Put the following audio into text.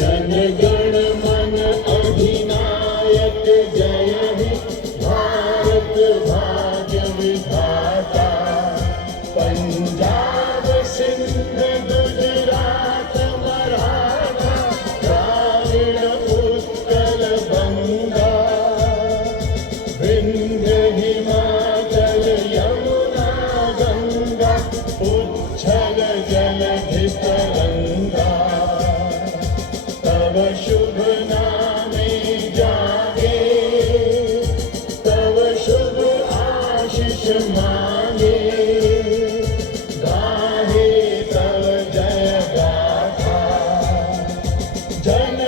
जनगण मन अधिनायक जय हे भारत भाग्य विधाता। पंजाब सिंध गुजरात मराठा द्राविड़ उत्कल बंगा। विंध्य हिमाचल यमुना गंगा उच्छल जलधि तरंगा। तव शुभ नामे जागे तव शुभ आशीष मांगे। गाहे तव जय गाथा जन